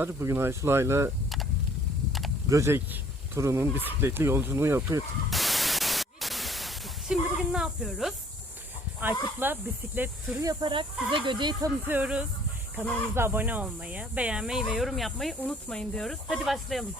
Merhabalar. Bugün Ayşula'yla Göcek turunun bisikletli yolculuğunu yapıyoruz. Şimdi bugün ne yapıyoruz? Aykut'la bisiklet turu yaparak size Göce'yi tanıtıyoruz. Kanalımıza abone olmayı, beğenmeyi ve yorum yapmayı unutmayın diyoruz. Hadi başlayalım.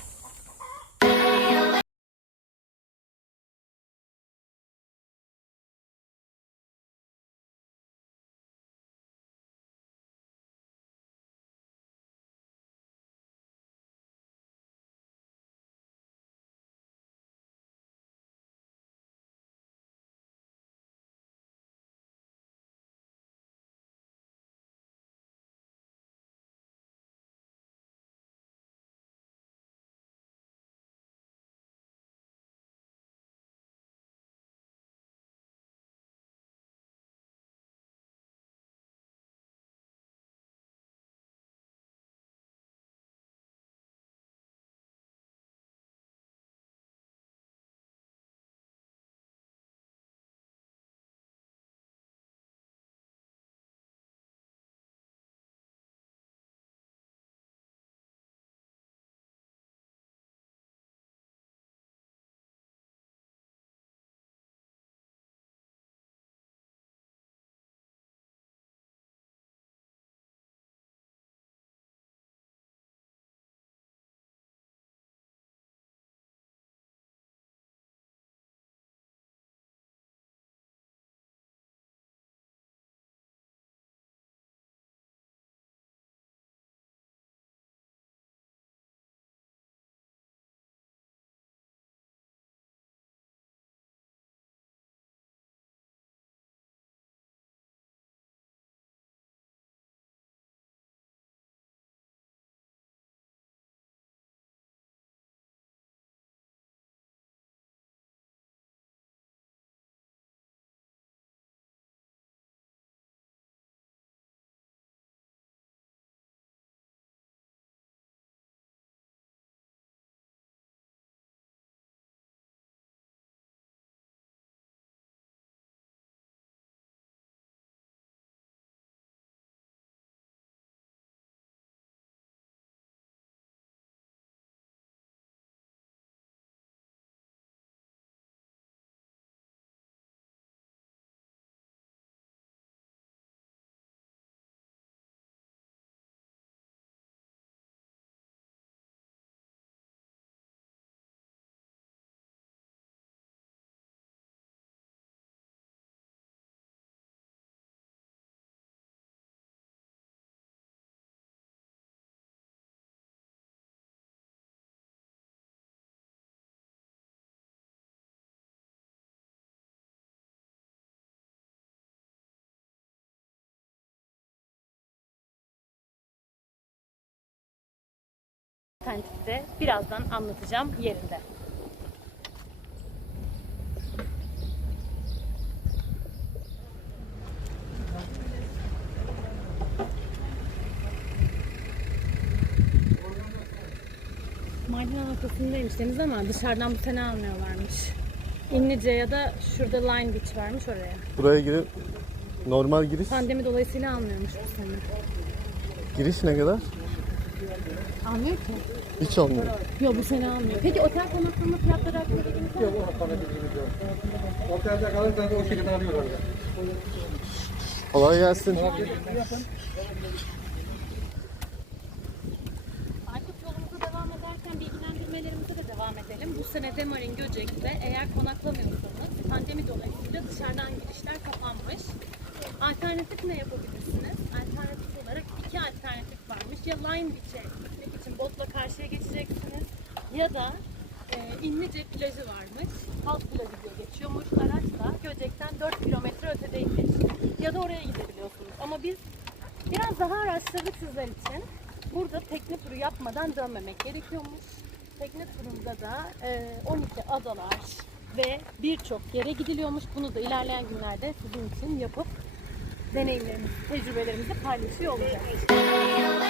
Alternatifte birazdan anlatacağım yerinde. Mardin ortasındaymış deniz ama dışarıdan bu sene almıyorlarmış. İnlice ya da şurada Line Beach varmış oraya. Buraya girip normal giriş. Pandemi dolayısıyla almıyormuş bu sene. Giriş ne kadar? Almıyor ki. Hiç olmuyor. Yok bu sene almıyor. Peki otel konaklama fiyatları hakkında bilginiz var mı? Otelde kalırsanız o şekilde alıyorlar. Kolay gelsin. Aykut yolumuza devam ederken bilgilendirmelerimize de devam edelim. Bu sene Demarin Göcek'te eğer konaklamıyorsanız pandemi dolayısıyla dışarıdan girişler kapanmış. Alternatif ne yapabilirsiniz? Alternatif iki alternatif varmış. Ya Line Beach'e gitmek için botla karşıya geçeceksiniz ya da e, İnlice plajı varmış. Halk plajı diye geçiyormuş. Araç da Göcek'ten 4 kilometre ötedeymiş. Ya da oraya gidebiliyorsunuz. Ama biz Biraz daha araştırdık sizler için. Burada tekne turu yapmadan dönmemek gerekiyormuş. Tekne turunda da e, 12 adalar ve birçok yere gidiliyormuş. Bunu da ilerleyen günlerde sizin için yapıp deneyimlerimizi, tecrübelerimizi paylaşıyor olacağız.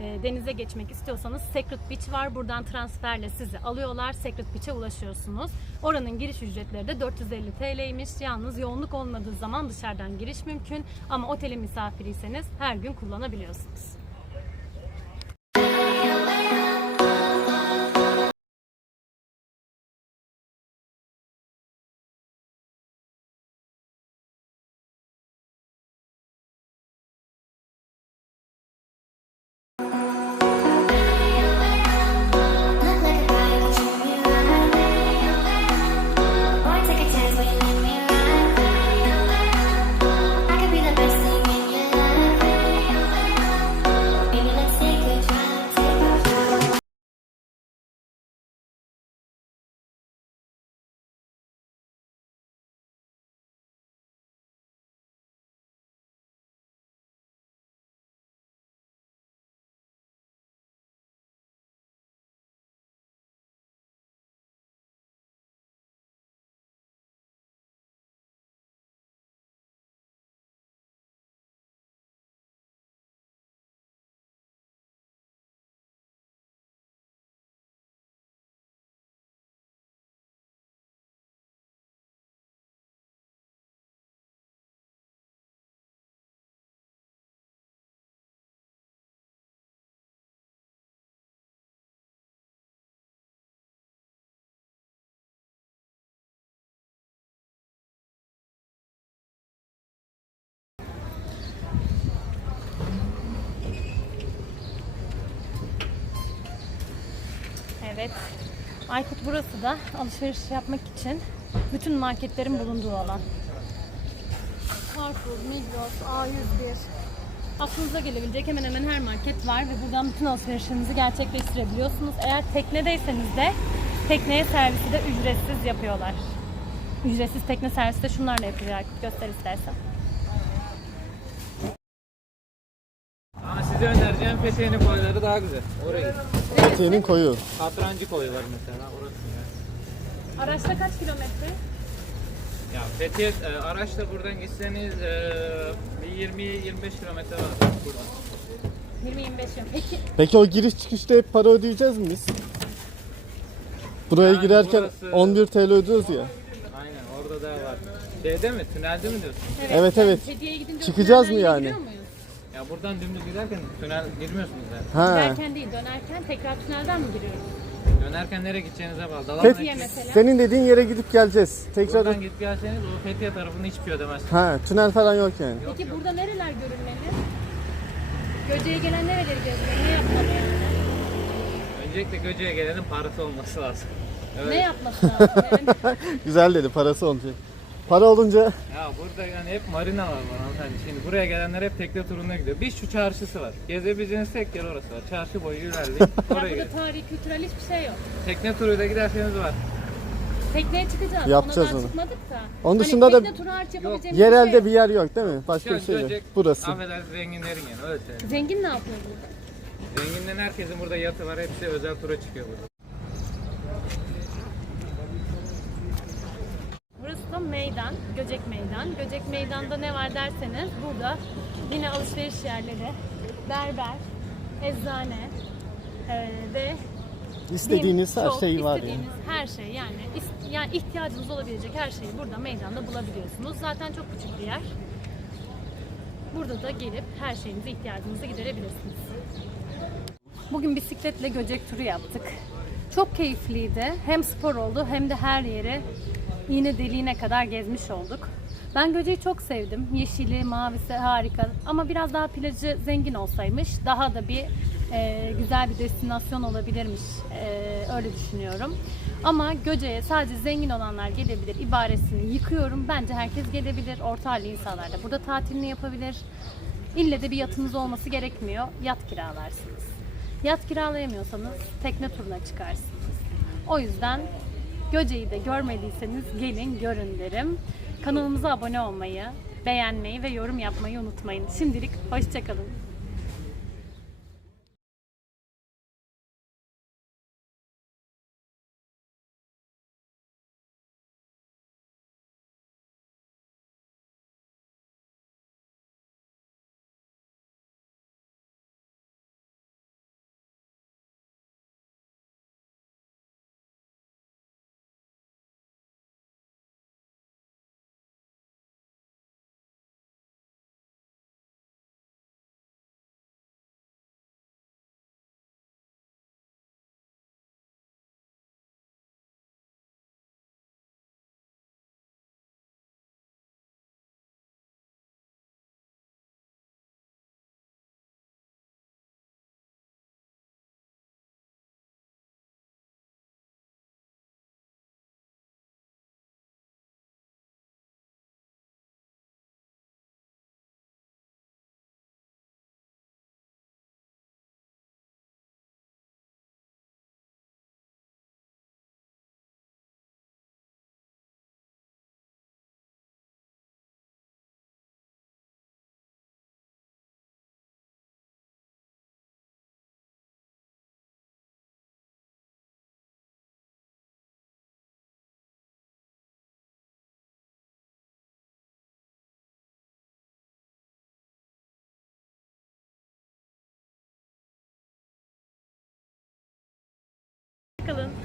E, denize geçmek istiyorsanız Secret Beach var. Buradan transferle sizi alıyorlar. Secret Beach'e ulaşıyorsunuz. Oranın giriş ücretleri de 450 TL'ymiş. Yalnız yoğunluk olmadığı zaman dışarıdan giriş mümkün. Ama otelin misafiriyseniz her gün kullanabiliyorsunuz. Evet. Aykut burası da alışveriş yapmak için bütün marketlerin bulunduğu alan. Carrefour, Migros, A101. Aklınıza gelebilecek hemen hemen her market var ve buradan bütün alışverişinizi gerçekleştirebiliyorsunuz. Eğer teknedeyseniz de tekneye servisi de ücretsiz yapıyorlar. Ücretsiz tekne servisi de şunlarla yapılıyor Aykut göster istersen. Ama size Fethiye'nin koyları daha güzel. Oraya git. Fethiye'nin koyu. Katrancı koyu var mesela orası. Araçta kaç kilometre? Ya Fethiye e, araçla buradan gitseniz e, bir 20-25 kilometre var buradan. 20-25 yıl. Peki Peki o giriş çıkışta hep para ödeyeceğiz mi biz? Buraya Yani girerken burası- 11 TL ödüyoruz ya. Aynen orada da var. Şeyde mi? Tünelde mi diyorsun? Evet, evet. Hediye gidince Çıkacağız tünelden mı yani? girebiliyor muyuz? Ya buradan dümdüz giderken tünel girmiyorsunuz zaten. Ha. Giderken değil, dönerken tekrar tünelden mi giriyoruz? Dönerken nereye gideceğinize bağlı. Fet- Dalaman Fethiye mesela. senin dediğin yere gidip geleceğiz. Tekrar Buradan gidip gelseniz o Fethiye hiçbir şey ödemezsiniz. Ha, tünel falan yok yani. Peki burada nereler görülmeli? Göce'ye gelen nereleri gezmeli? Ne yapmalı yani? Öncelikle Göce'ye gelenin parası olması lazım. Evet. Ne yapması lazım? Yani Güzel dedi parası olacak. Para olunca Ya burada yani hep marinalar var hanımefendi. Şimdi buraya gelenler hep tekne turuna gidiyor. Bir şu çarşısı var. Gezebileceğiniz tek yer orası var. Çarşı boyu ilerleyin. ya Oraya burada gidin. tarihi, kültürel hiçbir şey yok. Tekne turuyla giderseniz var. Tekneye çıkacağız. Yapacağız Ona daha onu. çıkmadık da. Onun Hani dışında da tekne turu hariç yapabileceğimiz bir şey yerelde yok. bir yer yok değil mi? Başka bir şey yok. Göcek, Burası. Affedersiniz zenginlerin yani öyle söyleyeyim. Zengin ne yapıyor burada? Zenginden herkesin burada yatı var. Hepsi özel tura çıkıyor burada. Da meydan, Göcek Meydan. Göcek Meydan'da ne var derseniz burada yine alışveriş yerleri, berber, eczane eee, ve İstediğiniz her shop, şey var ya. istediğiniz her şey yani is- yani ihtiyacınız olabilecek her şeyi burada meydanda bulabiliyorsunuz. Zaten çok küçük bir yer. Burada da gelip her şeyinizi ihtiyacınızı giderebilirsiniz. Bugün bisikletle Göcek turu yaptık. Çok keyifliydi. Hem spor oldu hem de her yeri iğne deliğine kadar gezmiş olduk. Ben Göcek'i çok sevdim. Yeşili, mavisi harika. Ama biraz daha plajı zengin olsaymış daha da bir e, güzel bir destinasyon olabilirmiş. E, öyle düşünüyorum. Ama Göcek'e sadece zengin olanlar gelebilir ibaresini yıkıyorum. Bence herkes gelebilir. Orta halli insanlar da burada tatilini yapabilir. İlle de bir yatınız olması gerekmiyor. Yat kiralarsınız. Yat kiralayamıyorsanız tekne turuna çıkarsınız. O yüzden Göce'yi de görmediyseniz gelin görün derim. Kanalımıza abone olmayı, beğenmeyi ve yorum yapmayı unutmayın. Şimdilik hoşçakalın. Hoşçakalın.